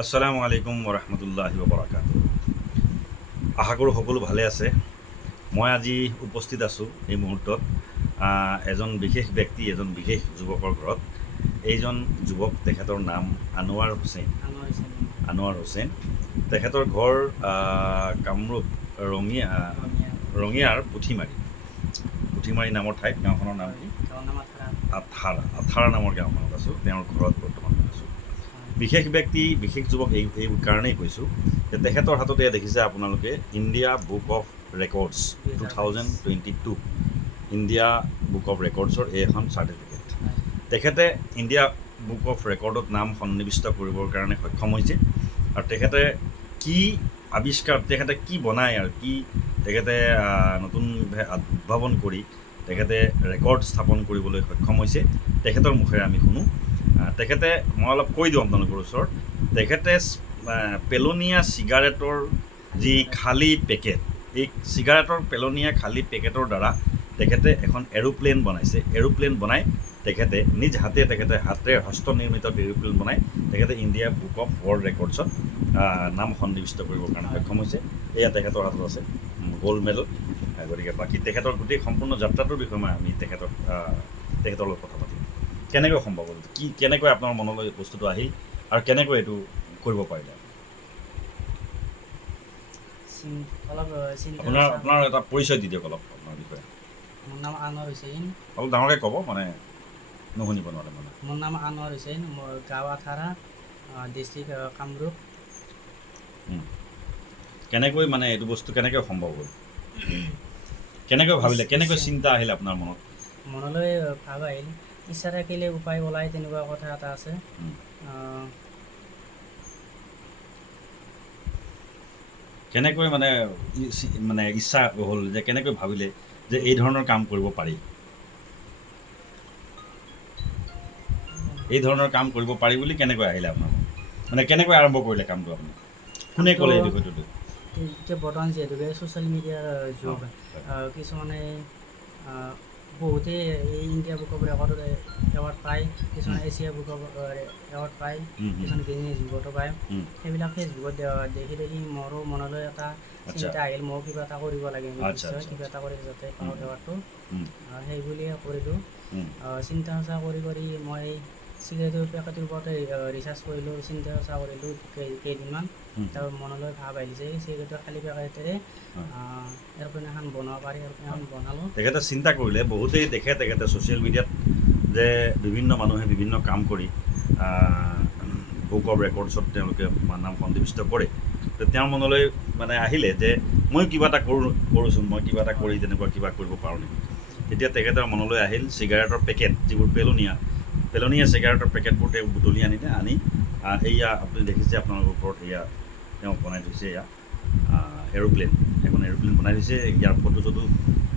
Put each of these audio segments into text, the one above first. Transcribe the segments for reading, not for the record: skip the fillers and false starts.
আসসালামু আলাইকুম ওৰহমতুল্লাহি ওবৰাকাতুহু। আশা কৰোঁ সকলো ভালে আছে। মই আজি উপস্থিত আছোঁ এই মুহূৰ্তত এজন বিশেষ ব্যক্তি, এজন বিশেষ যুৱকৰ ঘৰত। এইজন যুৱক, তেখেতৰ নাম আনোৱাৰ হুছেইন। আনোৱাৰ হুছেইন তেখেতৰ ঘৰ কামৰূপ ৰঙিয়াৰ পুঠিমাৰী নামৰ ঠাইত। গাঁওখনৰ নাম কি? আথাৰা নামৰ গাঁওখনত আছোঁ। তেওঁৰ ঘৰত বৰ্তমান মই আছোঁ। বিশেষ ব্যক্তি, বিশেষ যুৱক এই কাৰণেই কৈছোঁ যে তেখেতৰ হাততে দেখিছে আপোনালোকে India book of records 2022 India book of ৰেকৰ্ডছৰ এই এখন চাৰ্টিফিকেট। তেখেতে ইণ্ডিয়া বুক অফ ৰেকৰ্ডত নাম সন্নিৱিষ্ট কৰিবৰ কাৰণে সক্ষম হৈছে। আৰু তেখেতে কি আৱিষ্কাৰ, তেখেতে কি বনায় আৰু কি তেখেতে নতুনভাৱে উদ্ভাৱন কৰি তেখেতে ৰেকৰ্ড স্থাপন কৰিবলৈ সক্ষম হৈছে, তেখেতৰ মুখেৰে আমি শুনো। তেখেতে, মই অলপ কৈ দিওঁ আপোনালোকৰ ওচৰত, তেখেতে পেলনীয়া চিগাৰেটৰ যি খালী পেকেট, এই চিগাৰেটৰ পেলনীয়া খালী পেকেটৰ দ্বাৰা তেখেতে এখন এৰোপ্লেন বনাইছে। এৰোপ্লেন বনাই তেখেতে নিজ হাতেৰে হস্তনিৰ্মিত এৰোপ্লেন বনাই তেখেতে ইণ্ডিয়া বুক অফ ৱৰ্ল্ড ৰেকৰ্ডছত নাম সন্নিৱিষ্ট কৰিবৰ কাৰণে সক্ষম হৈছে। এয়া তেখেতৰ হাতত আছে গ'ল্ড মেডেল। গতিকে বাকী তেখেতৰ গোটেই সম্পূৰ্ণ যাত্ৰাটোৰ বিষয়ে আমি তেখেতৰ লগত কথা পাতিম। কেনেকৈ সম্ভৱ হ'ল, কেনেকৈ আপোনাৰ মনলৈ বস্তুটো আহিল আৰু কেনেকৈ এইটো কৰিব পাৰিলে? আপোনাৰ এটা পৰিচয় দি দিয়ক অলপ আপোনাৰ বিষয়ে। মোৰ নাম আনোৱাৰ হুছেইন। অলপ ডাঙৰকৈ ক'ব, মানে নুশুনিব নোৱাৰে মানে। মোৰ নাম আনোৱাৰ হুছেইন, মোৰ গাঁও আথাৰা, ডিষ্ট্ৰিক্ট কামৰূপ। কেনেকৈ মানে এইটো বস্তু কেনেকৈ সম্ভৱ হ'ল, কেনেকৈ ভাবিলে, কেনেকৈ চিন্তা আহিল আপোনাৰ মনত? মনলৈ ভাৱ আহিল, ইচ্ছা থাকিলে উপায় ওলাই, তেনেকুৱা কথা এটা আছে। কেনেকৈ মানে ইচ্ছা হ'ল যে কেনেকৈ ভাবিলে যে এই ধৰণৰ কাম কৰিব পাৰি, এই ধৰণৰ কাম কৰিব পাৰি বুলি কেনেকৈ আহিলে আপোনাৰ মনত? মানে কেনেকৈ আৰম্ভ কৰিলে কামটো আপুনি? কোনে ক'লে এই বিষয়টো? এতিয়া বৰ্তমান যিহেতুকে ছ'চিয়েল মিডিয়াৰ যুগ, কিছুমানে বহুতে এই ইণ্ডিয়া বুক অফ ৰেকৰ্ডত এৱাৰ্ড পায়, কিছুমানে এছিয়া বুক অফ এৱাৰ্ড পায়, কিছুমানে গিনিজ বুকতো পায়। সেইবিলাক ফেচবুকত দেখি মোৰো মনলৈ এটা চিন্তা আহিল, ময়ো কিবা এটা কৰিব লাগে, নিশ্চয় কিবা এটা কৰি যাতে পাওঁ এৱাৰ্ডটো। সেই বুলিয়ে কৰিলোঁ। চিন্তা চৰ্চা কৰি মই চিগাৰেটৰ পেকেটৰ ওপৰতে ৰিচাৰ্চ কৰিলোঁ, চিন্তা চৰ্চা কৰিলোঁ কেইদিনমান। তাৰ মনলৈ ভাৱ আহিল যে চিগাৰেটৰ খালী পেকেটেৰে এৰোপ্লেন এখন বনাব পাৰি। এৰোপ্লেন এখন বনালোঁ। তেখেতে চিন্তা কৰিলে, বহুতেই দেখে তেখেতে ছ'চিয়েল মিডিয়াত যে বিভিন্ন মানুহে বিভিন্ন কাম কৰি বুক অফ ৰেকৰ্ডছত তেওঁলোকে নাম সন্নিৱিষ্ট কৰে। তেওঁৰ মনলৈ মানে আহিলে যে ময়ো কিবা এটা কৰোঁচোন, মই কিবা এটা কৰি তেনেকুৱা কিবা কৰিব পাৰোঁ নেকি। তেতিয়া তেখেতৰ মনলৈ আহিল চিগাৰেটৰ পেকেট, যিবোৰ পেলনীয়া চিগাৰেটৰ পেকেটবোৰ তেওঁ বুটলি আনি এয়া আপুনি দেখিছে আপোনালোকৰ ওপৰত, এয়া তেওঁ বনাই থৈছে। এয়া এৰোপ্লেন, এখন এৰোপ্লেন বনাই থৈছে। ইয়াৰ ফটো চটো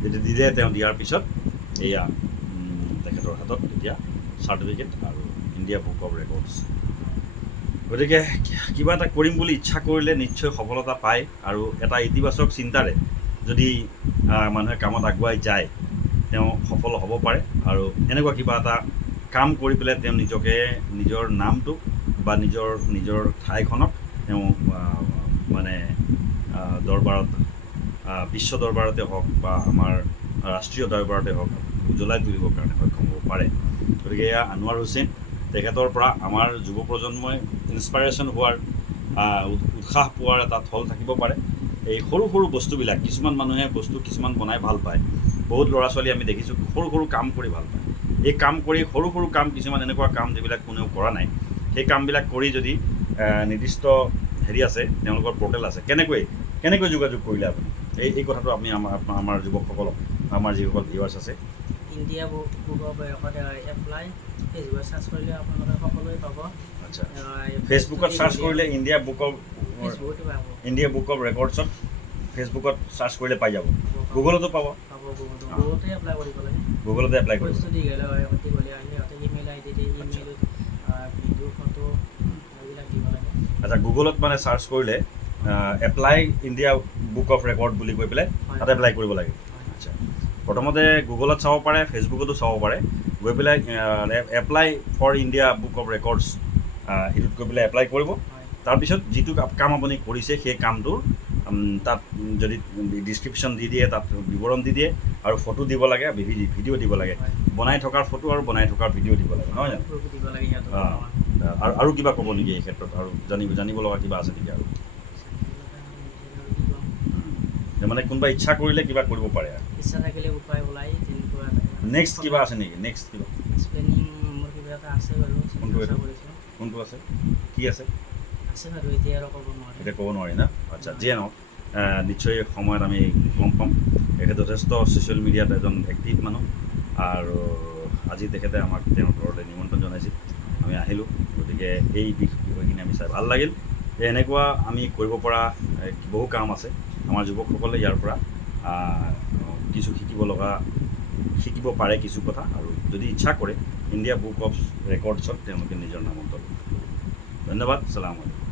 যেতিয়া দিলে, তেওঁ দিয়াৰ পিছত এয়া তেখেতৰ হাতত এতিয়া চাৰ্টিফিকেট আৰু ইণ্ডিয়া বুক অফ ৰেকৰ্ডছ। গতিকে কিবা এটা কৰিম বুলি ইচ্ছা কৰিলে নিশ্চয় সফলতা পায়। আৰু এটা ইতিবাচক চিন্তাৰে যদি মানুহে কামত আগুৱাই যায়, তেওঁ সফল হ'ব পাৰে। আৰু এনেকুৱা কিবা এটা কাম কৰি পেলাই তেওঁ নিজৰ নামটোক বা নিজৰ ঠাইখনক তেওঁ মানে দৰবাৰত, বিশ্ব দৰবাৰতে হওক বা আমাৰ ৰাষ্ট্ৰীয় দৰবাৰতে হওক উজ্বলাই তুলিবৰ কাৰণে সক্ষম হ'ব পাৰে। গতিকে এয়া আনোৱাৰ হুছেইন, তেখেতৰ পৰা আমাৰ যুৱ প্ৰজন্মই ইনস্পাইৰেশ্যন হোৱাৰ, উৎসাহ পোৱাৰ এটা থল থাকিব পাৰে। এই সৰু সৰু বস্তুবিলাক, কিছুমান মানুহে কিছুমান বনাই ভাল পায়। বহুত ল'ৰা ছোৱালী আমি দেখিছোঁ সৰু সৰু কাম কৰি ভাল পায়। এই কাম কৰি সৰু কাম, কিছুমান এনেকুৱা কাম যিবিলাক কোনেও কৰা নাই, সেই কামবিলাক কৰি যদি নিৰ্দিষ্ট আছে, তেওঁলোকৰ পৰ্টেল আছে, কেনেকৈ যোগাযোগ কৰিলে আপুনি? এই কথাটো আপুনি আমাৰ যুৱকসকলক, আমাৰ যিসকল ভিউৱাৰ্ছ আছে, India book of record apply ফেচবুকত চাৰ্চ কৰিলে আপোনালোকে সকলোৱে পাব। আচ্ছা, ফেচবুকত চাৰ্চ কৰিলে ইণ্ডিয়া বুক অফ ৰেকৰ্ডছত ফেচবুকত চাৰ্চ কৰিলে পাই যাব। গুগলতো পাব, গুগলতে এপ্লাই কৰিব লাগে। গুগলতে এপ্লাই কৰিব। ইমেইল আই ডি, ইমেইলত ভিডিঅ' ফটো এইবিলাক দিব লাগে। আচ্ছা, গুগলত মানে চাৰ্চ কৰিলে apply India book of record বুলি কৈ পেলাই তাতে এপ্লাই কৰিব লাগে। আচ্ছা, প্ৰথমতে গুগলত চাব পাৰে, ফেচবুকতো চাব পাৰে। গৈ পেলাই apply for India book of records সেইটোত গৈ পেলাই এপ্লাই কৰিব। তাৰপিছত যিটো কাম আপুনি কৰিছে সেই কামটোৰ তাত যদি ডিছক্ৰিপশ্যন দি দিয়ে, তাত বিৱৰণ দি দিয়ে আৰু ফটো দিব লাগে, ভিডিঅ' দিব লাগে, হয়। বনাই থকাৰ ফটো আৰু বনাই থকাৰ ভিডিঅ' দিব লাগে, নহয় জানো? proof দিব লাগে সিহঁতক অঁ, আৰু কিবা ক'ব নেকি এই ক্ষেত্ৰত? আৰু জানিব লগা কিবা আছে নেকি আৰু? মানে কোনোবা ইচ্ছা কৰিলে কিবা কৰিব পাৰে আৰু ইচ্ছা থাকিলে উপায় ওলাই তেনেকুৱা নেক্সট কিবা আছে নেকি? নেক্সট কিবা প্লেনিং মোৰ কিবা এটা আছে বাৰু, কোনটো চেষ্টা এইটো? কৰিছোঁ। কোনটো আছে? কি আছে? আছে বাৰু, এতিয়া আৰু ক'ব নোৱাৰি। এতিয়া ক'ব নোৱাৰি না? আচ্ছা, যিয়ে নহওক নিশ্চয় সময়ত আমি গম পাম। তেখেত যথেষ্ট ছ'চিয়েল মিডিয়াত এজন এক্টিভ মানুহ, আৰু আজি তেখেতে আমাক তেওঁৰ ঘৰলৈ নিমন্ত্ৰণ জনাইছিল, আমি আহিলোঁ। গতিকে এই বিষয়খিনি আমি চাই ভাল লাগিল যে এনেকুৱা আমি কৰিব পৰা বহু কাম আছে। আমাৰ যুৱকসকলে ইয়াৰ পৰা কিছু শিকিব পাৰে কিছু কথা, আৰু যদি ইচ্ছা কৰে ইণ্ডিয়া বুক অফ ৰেকৰ্ডছত তেওঁলোকে নিজৰ নাম অন্তৰ্ভুক্ত কৰিব। ধন্যবাদ। ছালাম আলাইকুম।